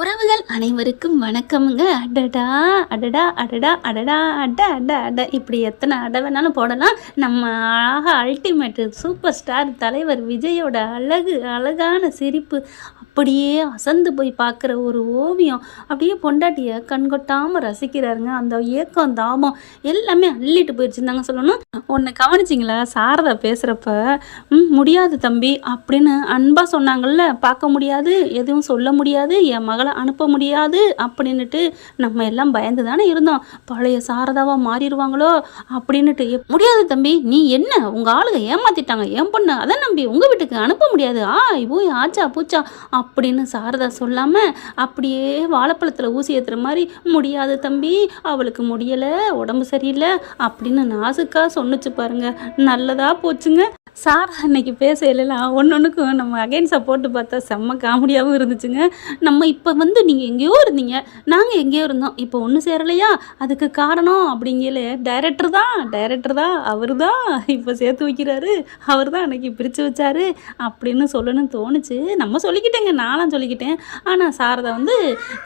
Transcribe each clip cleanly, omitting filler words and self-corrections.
உறவுகள் அனைவருக்கும் வணக்கம்ங்க. அடடா அடடா அடடா அடடா அட அட அட இப்படி எத்தனை அடை வேணாலும் போடலாம். நம்ம அழகா அல்டிமேட்டு சூப்பர் ஸ்டார் தலைவர் விஜயோட அழகான சிரிப்பு அப்படியே அசந்து போய் பார்க்குற ஒரு ஓவியம். அப்படியே பொண்டாட்டியை கண்கொட்டாமல் ரசிக்கிறாருங்க. அந்த ஏக்கம் தாபம் எல்லாமே அள்ளிட்டு போயிடுச்சுன்னு தாங்க சொல்லணும். ஒன்று கவனிச்சிங்களா, சாரதா பேசுகிறப்ப முடியாது தம்பி அப்படின்னு அன்பாக சொன்னாங்கல்ல, பார்க்க முடியாது, எதுவும் சொல்ல முடியாது, என் மகளை அனுப்ப முடியாது அப்படின்னுட்டு நம்ம எல்லாம் பயந்து தானே இருந்தோம். பழைய சாரதாவாக மாறிடுவாங்களோ அப்படின்னுட்டு. முடியாது தம்பி, நீ என்ன உங்கள் ஆளுங்க ஏமாத்திட்டாங்க, என் பொண்ணு அதை நம்பி உங்கள் வீட்டுக்கு அனுப்ப முடியாது, இவோ ஆச்சா பூச்சா அப்படின்னு சாரதா சொல்லாமல் அப்படியே வாழைப்பழத்தில் ஊசி ஏற்றுற மாதிரி, முடியாது தம்பி, அவளுக்கு முடியலை, உடம்பு சரியில்லை அப்படின்னு நாசுக்கா சொன்னுச்சு பாருங்க. நல்லதா போச்சுங்க. சார் அன்னைக்கு பேசலாம் ஒன்றுக்கும் நம்ம அகைன்ஸாக போட்டு பார்த்தா செம்ம காமெடியாகவும் இருந்துச்சுங்க. நம்ம இப்போ நீங்கள் எங்கேயோ இருந்தீங்க, நாங்கள் எங்கேயோ இருந்தோம், இப்போ ஒன்று சேரலையா, அதுக்கு காரணம் அப்படிங்கல டைரக்டர் தான் அவர் தான் இப்போ சேர்த்து வைக்கிறாரு, அவர் தான் அன்னைக்கு பிரித்து வச்சாரு அப்படின்னு சொல்லணும்னு தோணுச்சு. நம்ம சொல்லிக்கிட்டேங்க, நானும் சொல்லிக்கிட்டேன். ஆனால் சாரதா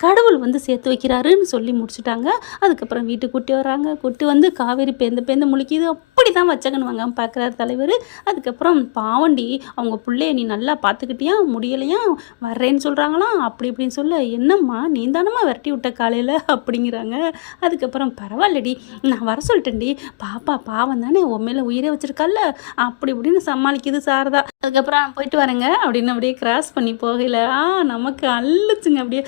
கடவுள் சேர்த்து வைக்கிறாருன்னு சொல்லி முடிச்சுட்டாங்க. அதுக்கப்புறம் வீட்டுக்கு கூட்டி வராங்க, கூட்டி வந்து காவேரி பேந்து முழிக்கிது, அப்படி தான் வச்சகன்னு வாங்க பார்க்குறாரு தலைவர். அதுக்கப்புறம் பாவண்டி அவங்க பிள்ளைய நீ நல்லா பார்த்துக்கிட்டியா, முடியலையா, வர்றேன்னு சொல்கிறாங்களாம், அப்படி இப்படின்னு சொல்ல, என்னம்மா நீ தானம்மா விரட்டி விட்ட காலையில் அப்படிங்கிறாங்க. அதுக்கப்புறம் பரவாயில்லடி, நான் வர சொல்லிட்டேன்டி, பாப்பா பாவம் தானே, உன் மேலே உயிரே வச்சுருக்கால அப்படி இப்படின்னு சமாளிக்குது சாரதா. அதுக்கப்புறம் போயிட்டு வரேங்க அப்படின்னு அப்படியே கிராஸ் பண்ணி போகல, நமக்கு அள்ளுச்சுங்க அப்படியே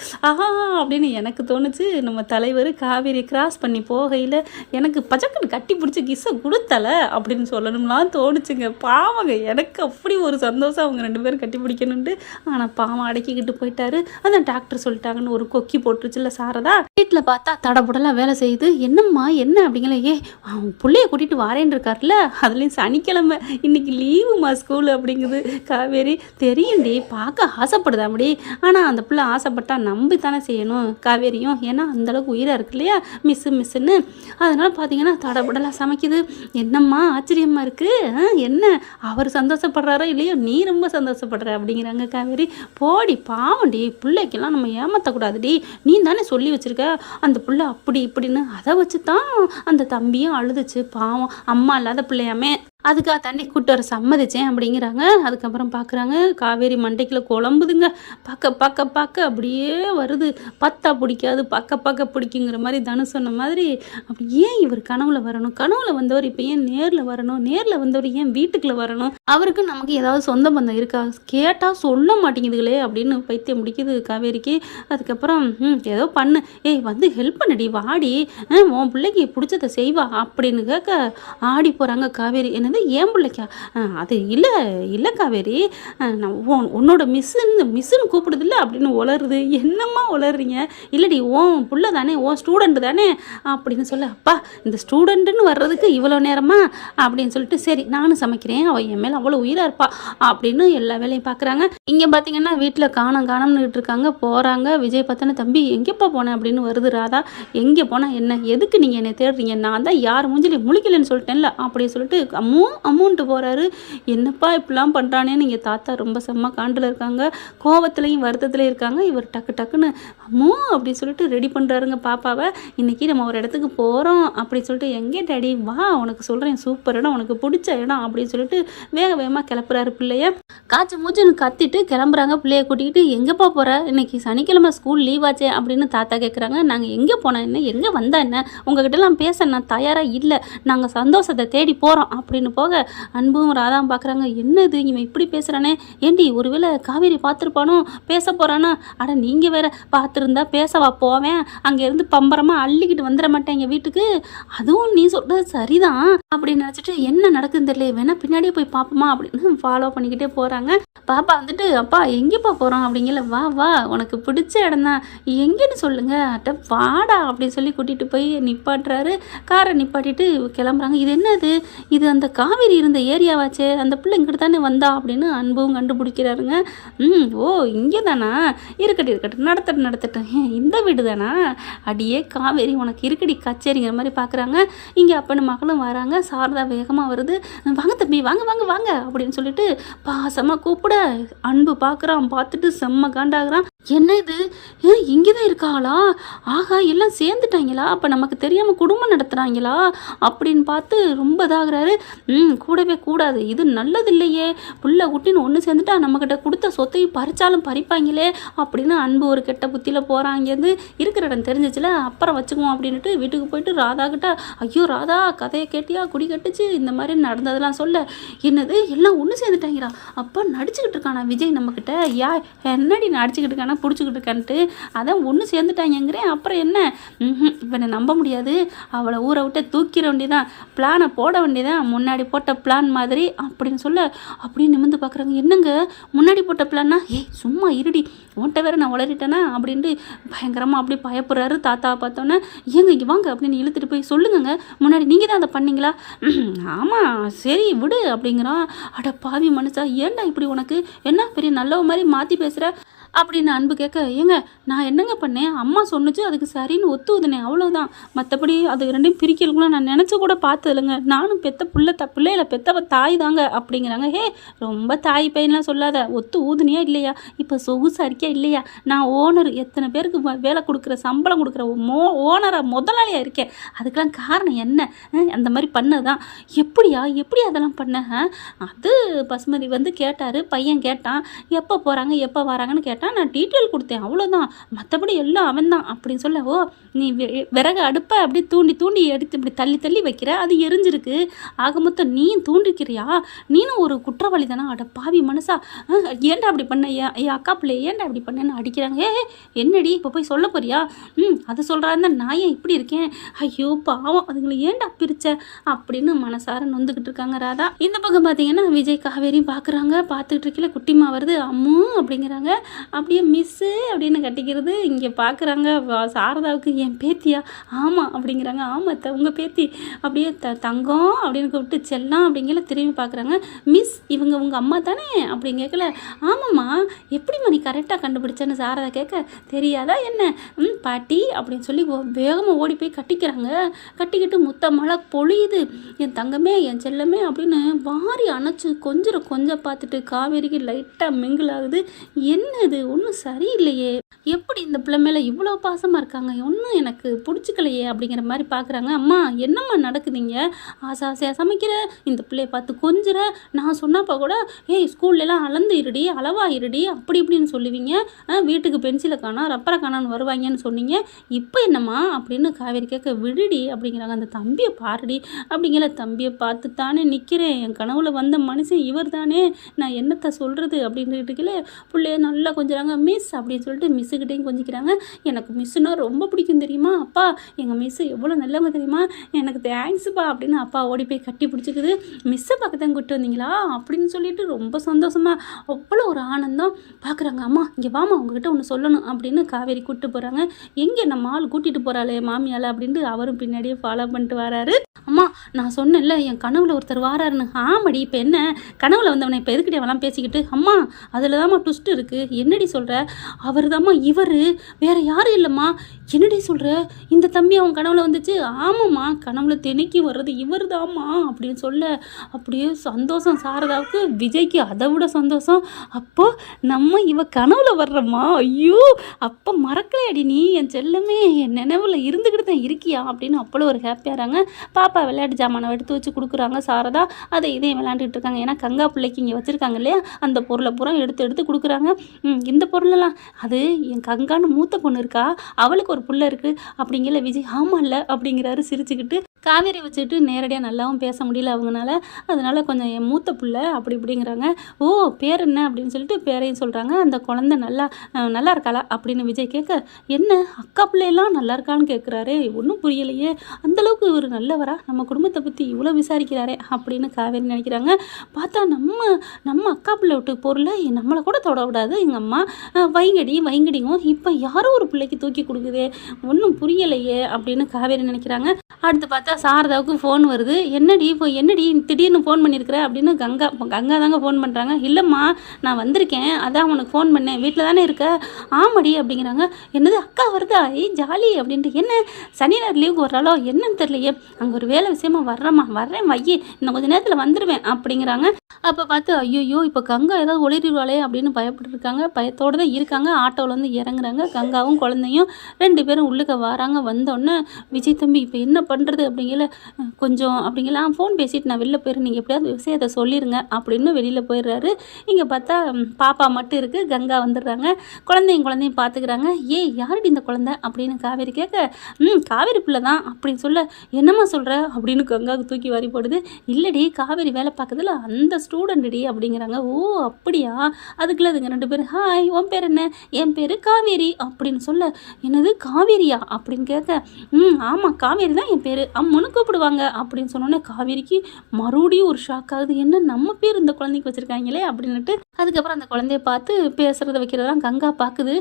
அப்படின்னு எனக்கு தோணுச்சு. நம்ம தலைவர் காவேரி கிராஸ் பண்ணி போகையில் எனக்கு பச்சக்கன்னு கட்டி பிடிச்சி கிஸ்ஸை கொடுத்தல அப்படின்னு சொல்லணும்லாம் தோணுச்சுங்க. பாவங்க, எனக்கு அப்படி ஒரு சந்தோஷம் அவங்க ரெண்டு பேரும் கட்டி பிடிக்கணுன்ட்டு. ஆனால் பாவம் அடக்கிக்கிட்டு போயிட்டாரு. அதான் டாக்டர் சொல்லிட்டாங்கன்னு ஒரு கொக்கி போட்டுருச்சுல்ல சாரதா. வீட்டில் பார்த்தா தடபுடலாம் வேலை செய்யுது. என்னம்மா என்ன அப்படிங்கிற, அவன் பிள்ளைய கூட்டிகிட்டு வாரேன்னு இருக்கார்ல, அதுலேயும் சனிக்கிழமை இன்னைக்கு லீவுமா ஸ்கூலு அப்படிங்குது. காவேரி தெரியும்டி, பார்க்க ஆசைப்படுதா அப்படி, ஆனால் அந்த பிள்ளை ஆசைப்பட்டா நம்பி தானே செய்யணும் காவேரியும், ஏன்னா அந்தளவுக்கு உயிராக இருக்கு இல்லையா மிஸ்ஸுன்னு. அதனால் பார்த்தீங்கன்னா தடபுடலாம் சமைக்குது. என்னம்மா ஆச்சரியமாக இருக்குது, என்ன அவர் சந்தோஷப்படுறாரோ இல்லையோ, நீ ரொம்ப சந்தோஷப்படுற அப்படிங்கிறாங்க காவேரி. போடி பாவண்டி, பிள்ளைக்கெல்லாம் நம்ம ஏமாற்றக்கூடாதுடி, நீ தானே சொல்லி வச்சுருக்க அந்த பிள்ளை அப்படி இப்படின்னு. அதை வச்சு தான் அந்த தம்பியும் அழுதுச்சு, பாவம் அம்மா இல்லாத பிள்ளையாமே, அதுக்காக தண்ணி கூட்டு வர சம்மதிச்சேன் அப்படிங்கிறாங்க. அதுக்கப்புறம் பார்க்குறாங்க காவேரி மண்டைக்குள்ள குழம்புதுங்க. பார்க்க அப்படியே வருது. பத்தா பிடிக்காது, பார்க்க பிடிக்குங்கிற மாதிரி தனு சொன்ன மாதிரி. அப்படி ஏன் இவர் கனவுல வரணும், கனவுல வந்தவர் இப்போ ஏன் நேரில் வரணும், நேரில் வந்தவர் ஏன் வீட்டுக்குள்ளே வரணும், அவருக்கு நமக்கு ஏதாவது சொந்த பந்தம் இருக்கா, கேட்டால் சொல்ல மாட்டேங்குதுங்களே அப்படின்னு பைத்தியம் முடிக்குது காவேரிக்கு. அதுக்கப்புறம் ஏதோ பண்ணு, ஹெல்ப் பண்ணடி, வாடி, உன் பிள்ளைக்கு பிடிச்சதை செய்வா அப்படின்னு கேட்க ஆடி போகிறாங்க காவேரி. என்ன ஏன் பிள்ளைக்கா, அது இல்லை காவேரி, நான் உன்னோட மிஸ்ஸுன்னு கூப்பிடுது இல்லை அப்படின்னு உளருது. என்னம்மா உளறீங்க, இல்லடி ஓன் பிள்ளை தானே, ஓன் ஸ்டூடெண்ட் தானே அப்படின்னு சொல்ல, அப்பா இந்த ஸ்டூடெண்ட்டுன்னு வர்றதுக்கு இவ்வளோ நேரமா அப்படின்னு சொல்லிட்டு, சரி நானும் சமைக்கிறேன், அவள் என் மேலே அவ்வளோ உயிராக இருப்பா அப்படின்னு எல்லா வேலையும் பார்க்குறாங்க. இங்கே பார்த்தீங்கன்னா வீட்டில் காணம்னு இருக்காங்க. போகிறாங்க. விஜய் பார்த்தோன்னா, தம்பி எங்கேப்பா போனேன் அப்படின்னு வருது ராதா. எங்கே போனால் என்ன, எதுக்கு நீங்கள் என்னை தேடுறீங்க, நான் தான் யார் மூஞ்சிலையும் முழிக்கலன்னு சொல்லிட்டேன்ல அப்படின்னு சொல்லிட்டு அமௌண்ட்டு போகிறாரு. என்னப்பா இப்படிலாம் பண்ணுறானேன்னு இங்கே தாத்தா ரொம்ப செம்ம காண்டில் இருக்காங்க, கோவத்துலையும் வருத்தத்துலையும் இருக்காங்க. இவர் டக்குன்னு அப்படின்னு சொல்லிட்டு ரெடி பண்ணுறாருங்க பாப்பாவை. இன்றைக்கி நம்ம ஒரு இடத்துக்கு போகிறோம் அப்படின்னு சொல்லிட்டு, எங்கே டேடி வா உனக்கு சொல்கிறேன், சூப்பர் இடம், உனக்கு பிடிச்ச இடம் அப்படின்னு சொல்லிட்டு வேகமாக கிளப்புறாரு பிள்ளைய. காய்ச்சி மூச்சுன்னு கத்திட்டு கிளம்புறாங்க பிள்ளைய கூட்டிக்கிட்டு. எங்கேப்பா போகிற, இன்னைக்கு சனிக்கிழமை ஸ்கூல் லீவ் ஆச்சே அப்படின்னு தாத்தா கேட்குறாங்க. நாங்கள் எங்கே போனோம் என்ன, எங்கே வந்தா என்ன, உங்ககிட்டலாம் பேச நான் தயாராக இல்லை, நாங்கள் சந்தோஷத்தை தேடி போகிறோம் அப்படின்னு போக அன்பும் ராதாவும் பார்க்குறாங்க. என்னது இவன் இப்படி பேசுகிறானே, ஏண்டி ஒருவேளை காவேரி பார்த்துருப்பானோ, பேச போகிறானா, அட நீங்கள் வேற பார்த்துருந்தா பேசவா போவேன், அங்கேருந்து பம்பரமாக அள்ளிக்கிட்டு வந்துட மாட்டேன் எங்கள் வீட்டுக்கு, அதுவும் நீ சொல்கிறது சரிதான் அப்படின்னு நினச்சிட்டு என்ன நடக்குதுன்னு தெரியல, வேணா பின்னாடியே போய் பார்ப்போமா அப்படின்னு ஃபாலோ பண்ணிக்கிட்டே போகிறாங்க. பாப்பா அப்பா எங்கேப்பா போகிறோம் அப்படிங்கல, வா உனக்கு பிடிச்ச இடம் தான், எங்கேன்னு சொல்லுங்க, அட்ட வாடா அப்படின்னு சொல்லி கூட்டிகிட்டு போய் நிப்பாட்டுறாரு. காரை நிப்பாட்டிட்டு கிளம்புறாங்க. இது என்னது, இது அந்த காவேரி இருந்த ஏரியாவாச்சே, அந்த பிள்ளை இங்கிட்ட தானே வந்தா அப்படின்னு அன்பும் கண்டுபிடிக்கிறாருங்க. ஓ இங்கே தானா, இருக்கட்டும் நடத்தட்டும், இந்த வீடு தானா, அடியே காவேரி உனக்கு இருக்கடி கச்சேரிங்கிற மாதிரி பார்க்குறாங்க. இங்கே அப்பனு மகளும் வராங்க. சாரதா வேகமாக வருது. வாங்க தம்பி வாங்க அப்படின்னு சொல்லிட்டு பாசமாக கூப்பிட அன்பு பார்க்குறான். பார்த்துட்டு செம்ம காண்டாகிறான். என்ன இது? இங்கே தான் இருக்காங்களா? ஆஹா, எல்லாம் சேர்ந்துட்டாங்களா? அப்போ நமக்கு தெரியாமல் குடும்பம் நடத்துகிறாங்களா அப்படின்னு பார்த்து ரொம்ப இதாகிறாரு. கூடவே கூடாது, இது நல்லது இல்லையே, புள்ள குட்டின்னு ஒன்று சேர்ந்துட்டா நம்மக்கிட்ட கொடுத்த சொத்தையும் பறிச்சாலும் பறிப்பாங்களே அப்படின்னு அன்பு ஒரு கெட்ட புத்தியில் போகிறாங்கேருந்து இருக்கிற இடம் தெரிஞ்சிச்சுல, அப்புறம் வச்சுக்குவோம் அப்படின்ட்டு வீட்டுக்கு போயிட்டு ராதா கிட்ட, ஐயோ ராதா கதையை கேட்டியா, குடி கட்டுச்சு இந்த மாதிரி நடந்ததெல்லாம் சொல்ல, என்னது எல்லாம் ஒன்று சேர்ந்துட்டாங்களா? அப்போ நடிச்சுக்கிட்டு இருக்கானா விஜய் நம்மக்கிட்ட? என்னடி நடிச்சுக்கிட்டு இருக்கானா பிடிச்சிக்கிட்டு இருக்கான்ட்டு? அதான் ஒன்று சேர்ந்துட்டாங்கிறேன், அப்புறம் என்ன? இவனை நம்ப முடியாது, அவளை ஊரை விட்டு தூக்கிட வேண்டியதான், பிளானை போட வேண்டியதான், முன்னாடி போட்ட பிளான் மாதிரி அப்படின்னு சொல்ல, அப்படியே நிமிர்ந்து பார்க்குறாங்க. என்னங்க முன்னாடி போட்ட பிளான்னா? ஏய் சும்மா இருடி, உன்ட்ட வேற நான் வளரிட்டேனா அப்படின்ட்டு பயங்கரமாக அப்படி பயப்படுறாரு. தாத்தாவை பார்த்தோன்னே, ஏங்க இங்கே வாங்க அப்படின்னு இழுத்துட்டு போய், சொல்லுங்கங்க முன்னாடி நீங்கள் தான் அதை பண்ணீங்களா? ஆமாம் சரி விடு அப்படிங்கிறான். அட பாவி மனுஷா, ஏன்டா இப்படி, உனக்கு என்ன பெரிய நல்லவ மாதிரி மாற்றி பேசுகிற அப்படின்னு அன்பு கேட்க, ஏங்க நான் என்னங்க பண்ணேன், அம்மா சொன்னுச்சு அதுக்கு சரின்னு ஒத்துவுதுனே, அவ்வளோதான், மற்றபடி அது ரெண்டையும் பிரிக்கலுக்குலாம் நான் நினச்சி கூட பார்த்ததில்லைங்க, நானும் பெத்த பிள்ளையில பெத்தவ தாய் தாங்க அப்படிங்கிறாங்க. ரொம்ப தாய் பையன்லாம் சொல்லாத, ஒத்து ஊதுனியா இல்லையா, இப்போ சொகுசு அறிக்கையா இல்லையா, நான் ஓனர், எத்தனை பேருக்கு வேலை கொடுக்குற, சம்பளம் கொடுக்குற ஓனராக முதலாளியாக இருக்கேன், அதுக்கெல்லாம் காரணம் என்ன? அந்த மாதிரி பண்ணதான். எப்படி அதெல்லாம் பண்ண? அது பசுமதி வந்து கேட்டார், பையன் கேட்டான், எப்போ போகிறாங்க எப்போ வராங்கன்னு கேட்டான், நான் டீட்டெயில் கொடுத்தேன், அவ்வளோதான், மற்றபடி எல்லாம் அவன் தான் அப்படின்னு சொல்ல, ஓ நீ விறகு அடுப்பை அப்படியே தூண்டி எடுத்து இப்படி தள்ளி வைக்கிற, அது எரிஞ்சிருக்கு, ஆக மொத்தம் நீயும் தூண்டிக்கிறியா, நீனும் ஒரு குற்றவாளி தானே, அட பாவி மனசா, ஏன்டா அப்படி பண்ண, என் அக்கா பிள்ளை ஏன்டா அப்படி பண்ணேன்னு அடிக்கிறாங்க. என்னடி இப்போ போய் சொல்ல போறியா? அது சொல்கிறாருந்தா நான் ஏன் இப்படி இருக்கேன், ஐயோ பாவம் அதுங்களை ஏன்டா பிரிச்ச அப்படின்னு மனசார நொந்துக்கிட்டு இருக்காங்க ராதா. இந்த பக்கம் பார்த்தீங்கன்னா விஜய் காவேரியும் பார்க்குறாங்க, பார்த்துக்கிட்டு இருக்கல குட்டிமா வருது, அம்மு அப்படிங்கிறாங்க, அப்படியே மிஸ்ஸு அப்படின்னு கட்டிக்கிறது. இங்கே பார்க்குறாங்க சாரதாவுக்கு, என் பேத்தியா? ஆமாம் அப்படிங்கிறாங்க. ஆமாம் உங்கள் பேத்தி, அப்படியே தங்கம் அப்படின்னு கூப்பிட்டு செல்லம் அப்படிங்கிற திரும்பி பார்க்குறாங்க. மிஸ் இவங்க உங்கள் அம்மா தானே அப்படின்னு கேட்கல. ஆமாம்மா, எப்படிம்மா நீ கரெக்டாக கண்டுபிடிச்சேன்னு சாரதா கேட்க, தெரியாதா என்ன? பாட்டி அப்படின்னு சொல்லி வேகமாக ஓடி போய் கட்டிக்கிறாங்க. கட்டிக்கிட்டு முத்த மழை பொழியுது, என் தங்கமே என் செல்லமே அப்படின்னு வாரி அணைச்சி கொஞ்சம் பார்த்துட்டு காவேரிக்கு லைட்டாக மிங்கிள் ஆகுது. என்னது ஒன்றும் சரியில்லையே, எப்படி இந்த பிள்ளை மேலே இவ்வளோ பாசமாக இருக்காங்க, ஒன்றும் எனக்கு பிடிச்சிக்கலையே அப்படிங்கிற மாதிரி பார்க்குறாங்க. அம்மா என்னம்மா நடக்குதுங்க, ஆசையாக சமைக்கிற, இந்த பிள்ளையை பார்த்து கொஞ்சிற, நான் சொன்னப்போ கூட ஏய் ஸ்கூல்லலாம் அளந்து இருடி, அளவா இருடி அப்படி இப்படின்னு சொல்லுவீங்க, வீட்டுக்கு பென்சிலை காணா ரப்பரை காணான்னு வருவாங்கன்னு சொன்னீங்க, இப்போ என்னம்மா அப்படின்னு காவேரி கேட்க, விடுடி அப்படிங்கிறாங்க. அந்த தம்பியை பாருடி அப்படிங்கிற, தம்பியை பார்த்து தானே நிற்கிறேன், என் கனவுல வந்த மனுஷன் இவர் தானே, நான் என்னத்தை சொல்கிறது அப்படின்ட்டுக்கல பிள்ளைய நல்லா கொஞ்சிறாங்க. மிஸ் அப்படின்னு சொல்லிட்டு மிஸ்ஸுக்கிட்டையும் கொஞ்சிக்கிறாங்க. எனக்கு மிஸ்ஸுன்னா ரொம்ப பிடிக்கும் தெரியுமா, அப்பா எங்கள் மிஸ்ஸு எவ்வளோ நல்லவங்க தெரியுமா, எனக்கு தேங்க்ஸுப்பா அப்படின்னு அப்பா ஓடி போய் கட்டி பிடிச்சிக்குது. மிஸ்ஸை பக்கத்தான் கூப்பிட்டு வந்தீங்களா அப்படின்னு சொல்லிட்டு ரொம்ப சந்தோஷமாக அவ்வளோ ஒரு ஆனந்தம் பார்க்குறாங்க. அம்மா இங்கே வாமா உங்ககிட்ட ஒன்று சொல்லணும் அப்படின்னு காவேரி கூப்பிட்டு போகிறாங்க. எங்கே நம்ம ஆள் கூட்டிகிட்டு போகிறாளே மாமியால் அப்படின்ட்டு அவரும் பின்னாடியே ஃபாலோ பண்ணிட்டு வராரு. அம்மா நான் சொன்னேன்ல என் கனவுல ஒருத்தர் வாராருன்னு. ஆமாடி, இப்போ என்ன கனவுல வந்தவனை இப்போ எதுக்கிட்டே அவெல்லாம் பேசிக்கிட்டு? அம்மா அதில் தாம்மா ட்விஸ்ட் இருக்குது. என்னடி சொல்கிற? அவர் தாம்மா இவர், வேறு யாரும் இல்லைம்மா. என்னடி சொல்கிற? இந்த தம்பி அவன் கனவுல வந்துச்சு? ஆமாம்மா, கனவுல திணைக்கி வர்றது இவர் தாம்மா அப்படின்னு சொல்ல, அப்படியே சந்தோஷம் சாரதாவுக்கு. விஜய்க்கு அதை விட சந்தோஷம். அப்போது நம்ம இவ கனவுல வர்றம்மா, ஐயோ அப்போ மறக்கலையடி நீ, என் செல்லமே என் நினைவில் இருந்துக்கிட்டு தான் இருக்கியா அப்படின்னு அவ்வளோ ஒரு ஹாப்பியாகிறாங்க. பாப்பா விளையாட்டு ஜாமானை எடுத்து வச்சு கொடுக்குறாங்க சாரதா. அதை இதையும் விளையாண்டுட்டு இருக்காங்க. ஏன்னா கங்கா பிள்ளைக்கு இங்கே வச்சுருக்காங்க இல்லையா, அந்த பொருளை பூரா எடுத்து கொடுக்குறாங்க. இந்த பொருளெல்லாம் அது என் கங்கான்னு மூத்த பொண்ணு இருக்கா, அவளுக்கு ஒரு புள்ள இருக்குது அப்படிங்கிற விஜய். ஆமாம் இல்லை அப்படிங்கிறாரு சிரிச்சுக்கிட்டு. காவேரி வச்சுக்கிட்டு நேரடியாக நல்லாவும் பேச முடியல அவங்களால, அதனால கொஞ்சம் என் மூத்த பிள்ளை அப்படி இப்படிங்கிறாங்க. ஓ பேர் என்ன அப்படின்னு சொல்லிட்டு பேரையும் சொல்கிறாங்க. அந்த குழந்தை நல்லா இருக்காளா அப்படின்னு விஜய் கேட்க, என்ன அக்கா பிள்ளையெல்லாம் நல்லா இருக்கான்னு கேட்குறாரு, ஒன்றும் புரியலையே, அந்தளவுக்கு இவர் நல்லவரா, நம்ம குடும்பத்தை பற்றி இவ்வளோ விசாரிக்கிறாரே அப்படின்னு காவேரி நினைக்கிறாங்க. பார்த்தா நம்ம அக்கா பிள்ளை விட்டு பொருளை நம்மளை கூட தொட விடாது எங்கள் அம்மா, வைங்கடியும் இப்போ யாரோ ஒரு பிள்ளைக்கு தூக்கி கொடுக்குதே, ஒன்றும் புரியலையே அப்படின்னு காவேரி நினைக்கிறாங்க. அடுத்து பார்த்தா சாரதாவுக்கு ஃபோன் வருது. என்னடி திடீர்னு ஃபோன் பண்ணியிருக்கிற அப்படின்னு கங்கா தாங்க ஃபோன் பண்ணுறாங்க. இல்லைம்மா நான் வந்திருக்கேன், அதான் உனக்கு ஃபோன் பண்ணேன், வீட்டில் தானே இருக்க? ஆமாடி அப்படிங்கிறாங்க. என்னது அக்கா வருதா, ஜாலி அப்படின்ட்டு. என்ன சனி நேரம் லீவுக்கு வர்றாளோ என்னன்னு தெரியலையே, அங்கே ஒரு வேலை விஷயமா வர்றேன் வையி, இன்னும் கொஞ்சம் நேரத்தில் வந்துடுவேன் அப்படிங்கிறாங்க. அப்போ பார்த்து ஐயையோ! இப்போ கங்கா ஏதாவது ஒளிருவாளே அப்படின்னு பயப்பட்டுருக்காங்க. பயத்தோட தான் இருக்காங்க. ஆட்டோவிலேருந்து இறங்குறாங்க. கங்காவும் குழந்தையும் 2 பேரும் உள்ளுக்க வராங்க. வந்தோடனே விஜய் தம்பி இப்போ என்ன பண்ணுறது அப்படிங்கல கொஞ்சம் அப்படிங்கல ஃபோன் பேசிட்டு நான் வெளில போயிடுறேன். நீங்கள் எப்படியாவது விஷயத்தை சொல்லிடுங்க அப்படின்னு வெளியில் போயிடுறாரு. இங்கே பார்த்தா பாப்பா மட்டும் இருக்குது. கங்கா வந்துடுறாங்க. குழந்தையும் பார்த்துக்கிறாங்க. ஏய் யாருடி இந்த குழந்தை அப்படின்னு காவேரி கேட்க, காவேரி பிள்ளை தான் அப்படின்னு சொல்ல, என்னம்மா சொல்கிற அப்படின்னு கங்காவுக்கு தூக்கி வாரி போடுது. இல்லடி காவேரி வேலை பார்க்குறதுல அந்த ஸ்டூடெண்ட்டி அப்படிங்கிறாங்க. ஓ அப்படியா? அதுக்குள்ள அதுங்க 2 பேரும் ஹாய் உன் பேர் என்ன? என் பேர் காவேரி அப்படின்னு சொல்ல, என்னது காவேரியா அப்படின்னு கேட்க, ஆமாம் காவேரி தான் என் பேர், அம்முன்னு கூப்பிடுவாங்க அப்படின்னு சொன்னோன்னே காவேரிக்கு மறுபடியும் ஒரு ஷாக் ஆகுது. என்ன நம்ம பேர் இந்த குழந்தைக்கு வச்சுருக்காங்களே அப்படின்னுட்டு அதுக்கப்புறம் அந்த குழந்தைய பார்த்து பேசுகிறத வைக்கிறதெல்லாம் கங்கா பார்க்குது.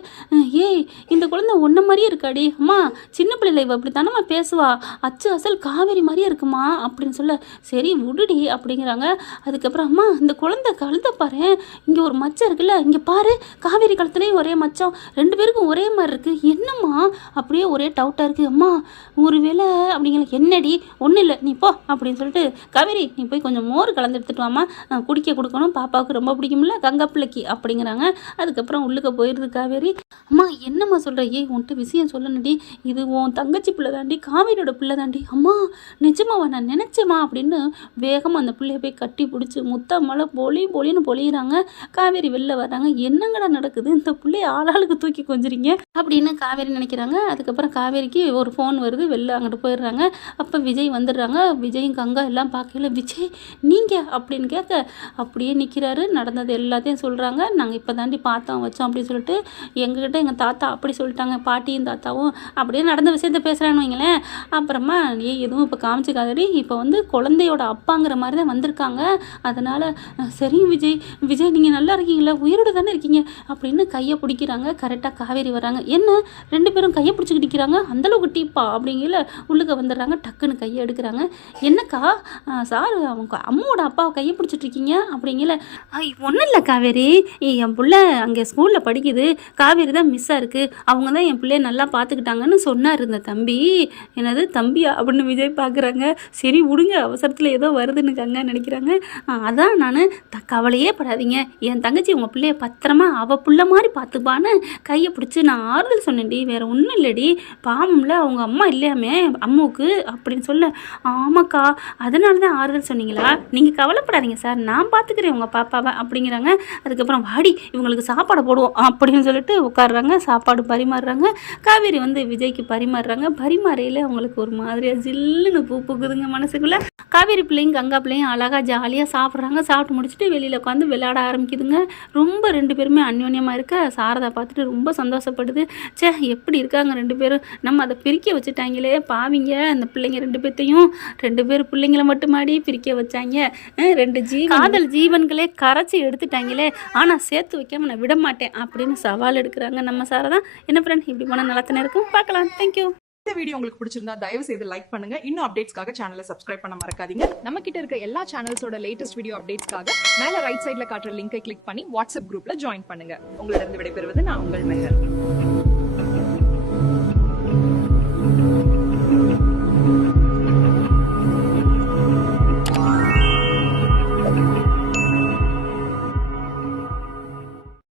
ஏய் இந்த குழந்தை ஒன்றை மாதிரியே இருக்காடி, அம்மா சின்ன பிள்ளைல இவ அப்படி தானம்மா பேசுவா, அச்சு அசல் காவேரி மாதிரியே இருக்குமா அப்படின்னு சொல்ல, சரி விடுடி அப்படிங்கிறாங்க. அதுக்கப்புறம் அம்மா இந்த குழந்தை கழுத்தை பாரு, இங்கே ஒரு மச்சம் இருக்குல்ல, இங்கே பாரு காவேரி கழுத்துலேயும் ஒரே மச்சம், 2 பேருக்கும் ஒரே மாதிரி இருக்குது, என்னம்மா அப்படியே ஒரே டவுட்டாக இருக்குது. அம்மா ஒருவேளை அப்படிங்கிற, என்னடி ஒன்றும் இல்லை நீ போ அப்படின்னு சொல்லிட்டு, காவேரி நீ போய் கொஞ்சம் மோர் கலந்து எடுத்துகிட்டு வாமா, குடிக்க கொடுக்கணும், பாப்பாவுக்கு ரொம்ப பிடிக்கும்ல கங்கா பிள்ளைக்கு அப்படிங்கிறாங்க. அதுக்கப்புறம் உள்ளுக்க போயிடுது காவேரி. அம்மா என்னம்மா சொல்கிற? உன்ட்டு விஷயம் சொல்லணுடி, இது உன் தங்கச்சி பிள்ளை தாண்டி, காவேரியோட பிள்ளை தாண்டி. அம்மா நிஜமாவா? நான் நினச்சேம்மா அப்படின்னு வேகமாக அந்த பிள்ளைய போய் கட்டி பிடிச்சி முத்தம்மலை பொலின்னு பொழியிறாங்க. காவேரி வெளில வர்றாங்க. என்னங்கடா நடக்குது, இந்த பிள்ளைய ஆளாளுக்கு தூக்கி கொஞ்சிறீங்க அப்படின்னு காவேரி நினைக்கிறாங்க. அதுக்கப்புறம் காவேரிக்கு ஒரு ஃபோன் வருது, வெளில அங்கிட்டு போயிடுறாங்க. அப்போ விஜய் வந்துடுறாங்க. விஜயும் கங்கா எல்லாம் பார்க்கல. விஜய் நீங்கள் அப்படின்னு கேட்க அப்படியே நிற்கிறாரு. நடந்தது எல்லாத்தையும் சொல்கிறாங்க. நாங்கள் இப்போ தாண்டி பார்த்தோம் வச்சோம் அப்படின்னு சொல்லிட்டு, எங்ககிட்ட எங்கள் தாத்தா அப்படி சொல்லிட்டாங்க, பாட்டியும் தாத்தாவும் அப்படியே நடந்த விஷயத்த பேசுகிறான்னு வைங்களேன். அப்புறமா எதுவும் இப்போ காமிச்சிக்காதடி, இப்போ வந்து குழந்தையோட அப்பாங்கிற மாதிரி தான் வந்திருக்காங்க, அதனால் சரி விஜய் நீங்கள் நல்லா இருக்கீங்களா, உயிரோடு தானே இருக்கீங்க அப்படின்னு கையை பிடிக்கிறாங்க. கரெக்டாக காவேரி வராங்க. என்ன 2 பேரும் கையை பிடிச்சிக்கிட்டு நிற்கிறாங்க, அந்தளவுக்கு டீப்பா அப்படிங்கிற உள்ளுக்க வந்துடுறாங்க. டக்குன்னு கையை எடுக்கிறாங்க. என்னக்கா சார் அவங்க அம்மாவோட அப்பாவை கையை பிடிச்சிட்ருக்கீங்க அப்படிங்கிற, ஒன்றும் இல்லை காவேரி, என் பிள்ளை அங்கே ஸ்கூலில் படிக்குது, காவேரி தான் மிஸ்ஸாக இருக்குது, அவங்க தான் என் பிள்ளைய நல்லா பார்த்துக்கிட்டாங்கன்னு சொன்னார் இந்த தம்பி. என்னது தம்பியா அப்படின்னு விஜய் பார்க்குறாங்க. சரி விடுங்க, அவசரத்தில் ஏதோ வருதுன்னு கங்கா நினைக்கிறாங்க. அதான் நான் கவலையே படாதீங்க, என் தங்கச்சி உங்கள் பிள்ளைய பத்திரமா அவள் பிள்ளை மாதிரி பார்த்துப்பான்னு கையை பிடிச்சி நான் ஆறுதல் சொன்னேன்டி, வேறு ஒன்றும் இல்லைடி, பாவம்ல அவங்க அம்மா இல்லையாமே அம்மாவுக்கு அப்படின்னு சொல்ல, ஆமாக்கா அதனால தான் ஆறுதல் சொன்னீங்களா, நீங்கள் கவலைப்படாதீங்க சார், நான் பார்த்துக்கிறேன் உங்கள் பாப்பாவை அப்படிங்கிறாங்க. அதுக்கப்புறம் வாடி இவங்களுக்கு சாப்பாடு போடுவோம் அப்படின்னு சொல்லிட்டு உட்காடுறாங்க. சாப்பாடு பரிமாறுறாங்க. காவேரி வந்து விஜய்க்கு பரிமாறுறாங்க. பரிமாறையில் அவங்களுக்கு ஒரு மாதிரியாக ஜில்லுன்னு பூக்குதுங்க மனசுக்குள்ளே. காவேரி பிள்ளையும் கங்கா பிள்ளையும் அழகாக ஜாலியாக சாப்பிட்றாங்க. சாப்பிட்டு முடிச்சுட்டு வெளியில் உட்காந்து விளையாட ஆரம்பிக்குதுங்க. ரொம்ப 2 பேருமே அந்யோன்யமாக இருக்க சாரதா பார்த்துட்டு ரொம்ப சந்தோஷப்படுது. எப்படி இருக்காங்க 2 பேரும், நம்ம அதை பிரிக்க வச்சுட்டாங்களே பாவிங்க, அந்த பிள்ளைங்க 2 பேர்த்தையும் 2 பேர் பிள்ளைங்களை மட்டுமாடி பிரிக்க வச்சாங்க, 2 காதல் ஜீவன்களே கரைச்சி எடுத்துட்டாங்களே, ஆனால் சேர்த்து வைக்காம நான் விட மாட்டேன் அப்படின்னு சவால் எடுக்கிறாங்க நம்ம சாரதா. என்ன ஃப்ரெண்ட் இப்படி போனால் நல்லா தானே இருக்கும், பார்க்கலாம். தேங்க்யூ. இந்த வீடியோ உங்களுக்கு பிடிச்சிருந்தா தயவு செய்து லைக் பண்ணுங்க. இன்னும் அப்டேட்ஸ்க்காக சேனலை சப்ஸ்கிரைப் பண்ண மறக்காதீங்க. நம்ம கிட்ட இருக்க எல்லா சேனல்ஸோட லேட்டஸ்ட் வீடியோ அப்டேட்ஸ்க்காக மேல ரைட் சைடுல காட்டுற லிங்கை கிளிக் பண்ணி வாட்ஸ்அப் குரூப்ல ஜாயின் பண்ணுங்க. உங்களிடம் விடைபெறுவது நான் உங்கள் மெஹர்.